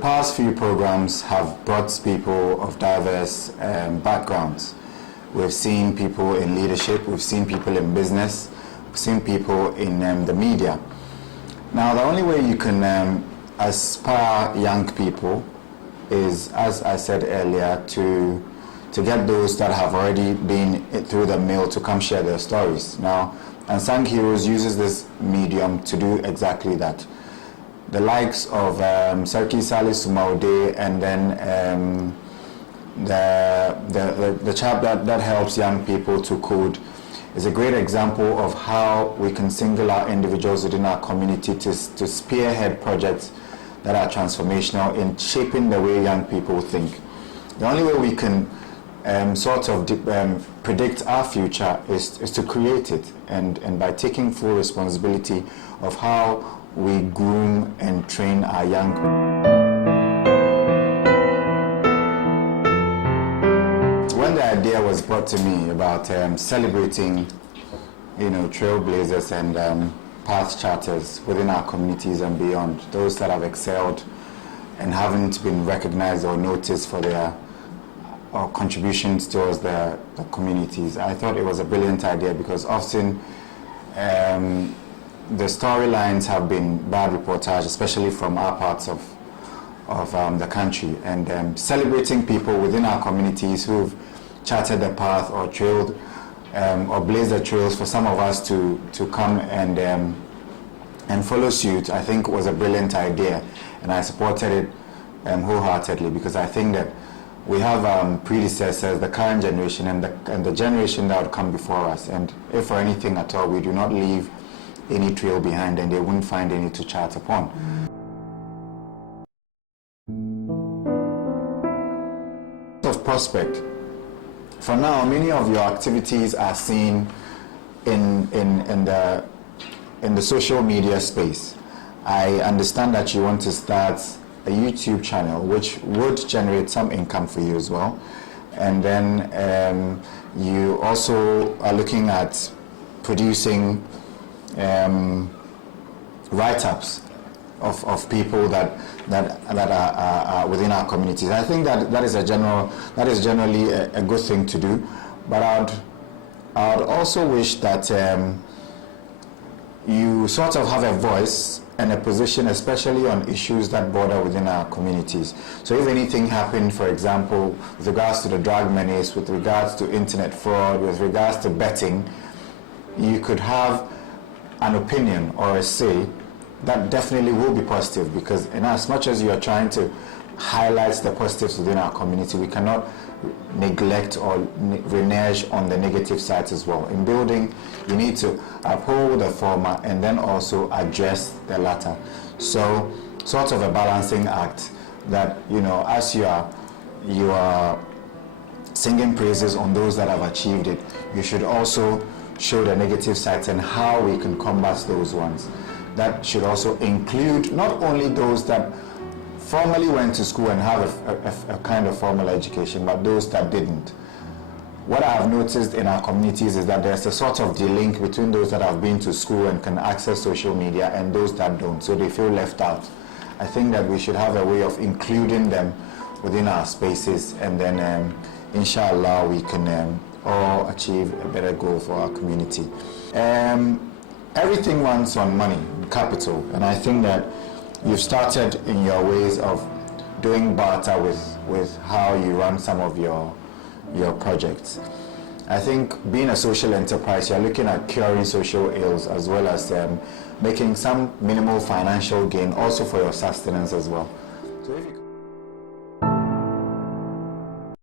past few programs have brought people of diverse backgrounds. We've seen people in leadership, we've seen people in business, we've seen people in the media. Now, the only way you can aspire young people is, as I said earlier, to get those that have already been through the mill to come share their stories. Now, Unsung Heroes uses this medium to do exactly that. The likes of Rabiu Maude, and then the chap that helps young people to code is a great example of how we can single out individuals within our community to spearhead projects that are transformational in shaping the way young people think. The only way we can predict our future is to create it, and by taking full responsibility of how we groom and train our young people. When the idea was brought to me about celebrating, trailblazers and path charters within our communities and beyond, those that have excelled and haven't been recognized or noticed for their contributions towards the communities, I thought it was a brilliant idea, because often the storylines have been bad reportage, especially from our parts of the country, and celebrating people within our communities who've charted the path or trailed or blazed the trails for some of us to come and follow suit, I think was a brilliant idea, and I supported it wholeheartedly, because I think that we have predecessors, the current generation and the generation that would come before us, and if for anything at all we do not leave any trail behind, and they wouldn't find any to chart upon. Of prospect. For now, many of your activities are seen in the social media space. I understand that you want to start a YouTube channel, which would generate some income for you as well, and then you also are looking at producing write-ups of people that are within our communities. I think that is generally a good thing to do, but I'd also wish that you sort of have a voice and a position, especially on issues that border within our communities. So if anything happened, for example, with regards to the drug menace, with regards to internet fraud, with regards to betting, you could have an opinion or a say that definitely will be positive, because in as much as you are trying to highlight the positives within our community, we cannot neglect or renege on the negative sides as well. In building, you need to uphold the former and then also address the latter. So sort of a balancing act that, as you are singing praises on those that have achieved it, you should also show the negative sides and how we can combat those ones. That should also include not only those that formally went to school and have a kind of formal education, but those that didn't. What I have noticed in our communities is that there's a sort of de-link between those that have been to school and can access social media and those that don't, so they feel left out. I think that we should have a way of including them within our spaces, and then inshallah we can all achieve a better goal for our community. Everything runs on money, capital, and I think that you've started in your ways of doing barter with how you run some of your projects. I think being a social enterprise, you're looking at curing social ills as well as making some minimal financial gain also for your sustenance as well. So if you